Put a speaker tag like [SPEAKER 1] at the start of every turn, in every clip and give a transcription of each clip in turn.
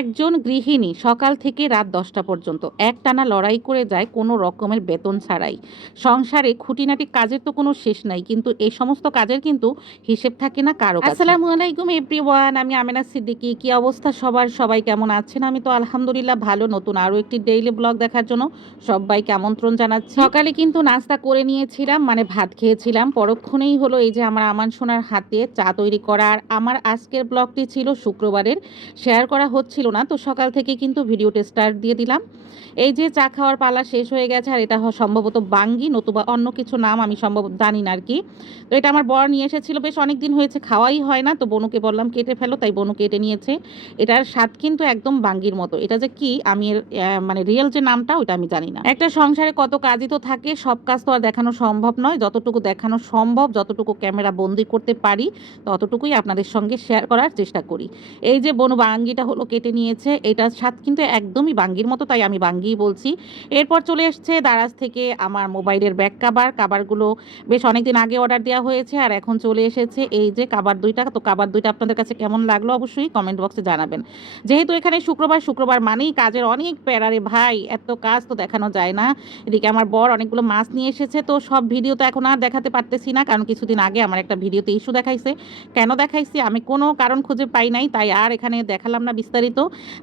[SPEAKER 1] একজন গৃহিণী সকাল থেকে রাত দশটা পর্যন্ত একটানা লড়াই করে যায় কোনো রকমের বেতন ছাড়াই। সংসারে খুঁটিনাটি কাজের তো কোনো শেষ নাই, কিন্তু এই সমস্ত কাজের কিন্তু হিসেব থাকে না কারও আসসালামু আলাইকুম এভরিওয়ান, আমি আমেনা সিদ্দিকী। কি অবস্থা সবার? সবাই কেমন আছেন? আমি তো আলহামদুলিল্লাহ ভালো, নতুন আরও একটি ডেইলি ব্লগ দেখার জন্য সবাইকে আমন্ত্রণ জানাচ্ছি। সকালে কিন্তু নাস্তা করে নিয়েছিলাম মানে ভাত খেয়েছিলাম। পরক্ষণেই হলো এই যে আমার আমান সোনার হাতে চা তৈরি করা। আর আমার আজকের ব্লগটি ছিল শুক্রবারের। শেয়ার করা হচ্ছিল না তো সকাল থেকে কিন্তু ভিডিওটা স্টার্ট দিয়ে দিলাম। এই যে চা খাওয়ার পালা শেষ হয়ে গেছে আর এটা সম্ভবত বাঙ্গি নতুবা অন্য কিছু নাম আমি সম্ভব জানি না আর কি। তো এটা আমার বর নিয়ে এসেছিল বেশ অনেক দিন হয়েছে খাওয়াই হয় না তো বনুকে বললাম কেটে ফেলো তাই বনু কেটে নিয়েছে। এটার স্বাদ কিন্তু একদম বাঙ্গির মতো। এটা যে কি আমি এর, মানে রিয়েল যে নামটা ওটা আমি জানি না। একটা সংসারে কত কাজই তো থাকে সব কাজ তো আর দেখানো সম্ভব নয়। যতটুকু দেখানো সম্ভব যতটুকু ক্যামেরা বন্দি করতে পারি ততটুকুই আপনাদের সঙ্গে শেয়ার করার চেষ্টা করি। এই যে বনু বাঙ্গিটা হলো কেটে নিয়েছে এটার স্বাদ কিন্তু একদমই বাঙ্গির মতো, তাই আমি বাঙ্গিই বলছি। এরপর চলে এসছে দারাজ থেকে আমার মোবাইলের ব্যাক কাবার। কাবারগুলো বেশ অনেকদিন আগে অর্ডার দেওয়া হয়েছে আর এখন চলে এসেছে এই যে কাবার দুইটা। তো কাবার দুইটা আপনাদের কাছে কেমন লাগল অবশ্যই কমেন্ট বক্সে জানাবেন। যেহেতু এখানে শুক্রবার শুক্রবার মানেই কাজের অনেক প্যারারে ভাই, এত কাজ তো দেখানো যায় না। এদিকে আমার বর অনেকগুলো মাছ নিয়ে এসেছে, তো সব ভিডিও তো এখন আর দেখাতে পারতেছি না, কারণ কিছুদিন আগে আমার একটা ভিডিওতে ইস্যু দেখাইছে। কেন দেখাইছি আমি কোনো কারণ খুঁজে পাই নাই, তাই আর এখানে দেখালাম না বিস্তারিত।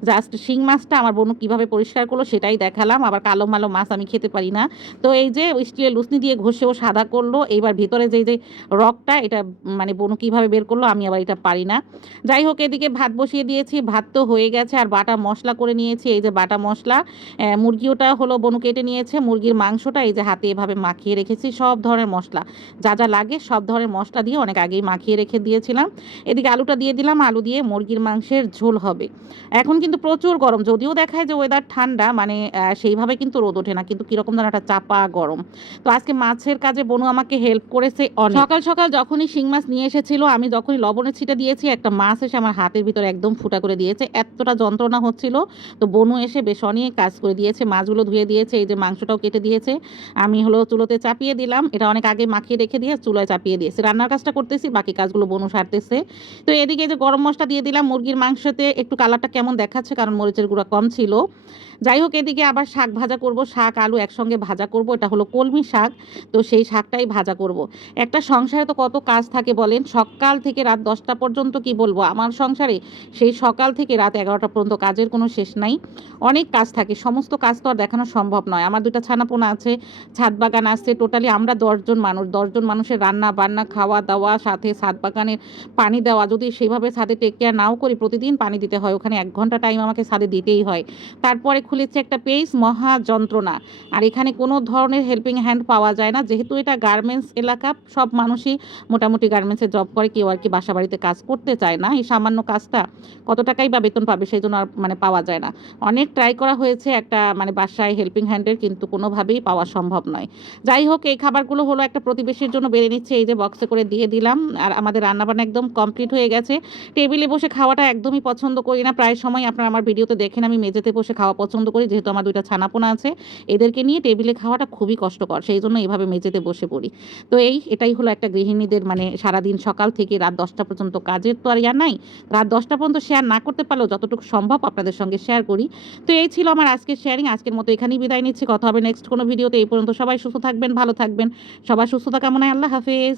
[SPEAKER 1] জাস্ট শিং মাছটা আমার বোনু কীভাবে পরিষ্কার করল সেটাই দেখালাম, আবার কালো মালো মাছ আমি খেতে পারি না। তো এই যে স্টিলের লুসনি দিয়ে ঘষেও সাদা করল, এইবার ভিতরে যে যে রকটা এটা মানে বনু কীভাবে বের করল আমি আবার এটা পারি না। যাই হোক, এদিকে ভাত বসিয়ে দিয়েছি, ভাত তো হয়ে গেছে, আর বাটা মশলা করে নিয়েছি, এই যে বাটা মশলা। মুরগিওটা হলো বনু কেটে নিয়েছে, মুরগির মাংসটা এই যে হাতে এভাবে মাখিয়ে রেখেছি, সব ধরনের মশলা। যা যা লাগে সব ধরনের মশলা দিয়ে অনেক আগেই মাখিয়ে রেখে দিয়েছিলাম। এদিকে আলুটা দিয়ে দিলাম, আলু দিয়ে মুরগির মাংসের ঝোল হবে। এখন কিন্তু প্রচুর গরম। যদিও দেখায় যে ওয়েদার ঠান্ডা মানে সেইভাবে কিন্তু রোদ ওঠে না, কিন্তু কীরকম যেন একটা চাপা গরম। তো আজকে মাছের কাজে বনু আমাকে হেল্প করেছে সকাল সকাল যখনই শিং মাছ নিয়ে এসেছিল, আমি যখনই লবণের ছিটা দিয়েছি, একটা মাছ এসে আমার হাতের ভিতরে একদম ফুটা করে দিয়েছে। এতটা যন্ত্রণা হচ্ছিল, তো বনু এসে বেশ অনেক কাজ করে দিয়েছে, মাছগুলো ধুয়ে দিয়েছে, এই যে মাংসটাও কেটে দিয়েছে। আমি হলো চুলোতে চাপিয়ে দিলাম, এটা অনেক আগে মাখিয়ে রেখে দিয়ে চুলোয় চাপিয়ে দিয়েছি। রান্নার কাজটা করতেছি, বাকি কাজগুলো বনু সারতেছে। তো এদিকে যে গরম মশলা দিয়ে দিলাম মুরগির মাংসতে, একটু কালারটা কেমন দেখাচ্ছে? কারণ মরিচের গুঁড়া কম ছিল। যাই হোক এদিকে আবার শাক ভাজা করব, শাক, আলু একসঙ্গে ভাজা করব। এটা হলো কলমি শাক, তো সেই শাকটাই ভাজা করব। একটা সংসারে তো কত কাজ থাকে বলেন? সকাল থেকে রাত দশটা পর্যন্ত কি বলব? আমার সংসারে সেই সকাল থেকে রাত এগারোটা পর্যন্ত কাজের কোনো শেষ নাই। অনেক কাজ থাকে, সমস্ত কাজ তো আর দেখানো সম্ভব নয়। আমার দুটা ছানাপোনা আছে, ছাদ বাগান আছে, টোটালি আমরা দশজন মানুষ, দশজন মানুষের রান্না, বান্না, খাওয়া দাওয়া, সাথে ছাদ বাগানের পানি দেওয়া। যদি সেইভাবে ছাদে টেক কেয়ার নাও করি, প্রতিদিন পানি দিতে হয়। ওখানে এক ঘণ্টা টাইম আমাকে ছাদে দিতেই হয়। তারপরে খুলেছে একটা পেজ মহা যন্ত্রণা। আর এখানে কোনো ধরনের হেল্পিং হ্যান্ড পাওয়া যায় না। যেহেতু এটা গার্মেন্টস এলাকা, সব মানুষই মোটামুটি গার্মেন্টসে জব করে, কেউ আর কি বাসা বাড়িতে কাজ করতে চায় না। এই সামান্য কাজটা কত টাকাই বা বেতন পাবে সেই জন্য আর মানে পাওয়া যায় না। অনেক ট্রাই করা হয়েছে একটা মানে বাসায় হেল্পিং হ্যান্ডের কিন্তু কোনোভাবেই পাওয়া সম্ভব নয়। যাই হোক, এই খাবারগুলো হলো একটা প্রতিবেশীর জন্য বেড়ে নিচ্ছে। এই যে বক্সে করে দিয়ে দিলাম। আর আমাদের রান্নাবান্না একদম কমপ্লিট হয়ে গেছে। টেবিলে বসে খাওয়াটা একদমই পছন্দ করি না। প্রায় সময় আপনারা আমার ভিডিওতে দেখেন, আমি মেঝেতে বসে খাওয়া পছন্দ করি, যেহেতু আমার দুইটা ছানাপোনা আছে, এদেরকে নিয়ে টেবিলে খাওয়াটা খুবই কষ্টকর, সেই জন্য এইভাবে মেঝেতে বসে পড়ি। তো এই এটাই হলো একটা গৃহিণীদের মানে সারাদিন সকাল থেকে রাত দশটা পর্যন্ত কাজের তো আর ইয়া নাই, রাত দশটা পর্যন্ত শেয়ার না করতে পারলেও যতটুকু সম্ভব আপনাদের সঙ্গে শেয়ার করি। তো এই ছিল আমার আজকের শেয়ারিং আজকের মতো এখানেই বিদায় নিচ্ছি, কথা হবে নেক্সট কোনো ভিডিওতে এই পর্যন্ত সবাই সুস্থ থাকবেন, ভালো থাকবেন, সবার সুস্থতা কামনায় আল্লাহ হাফেজ।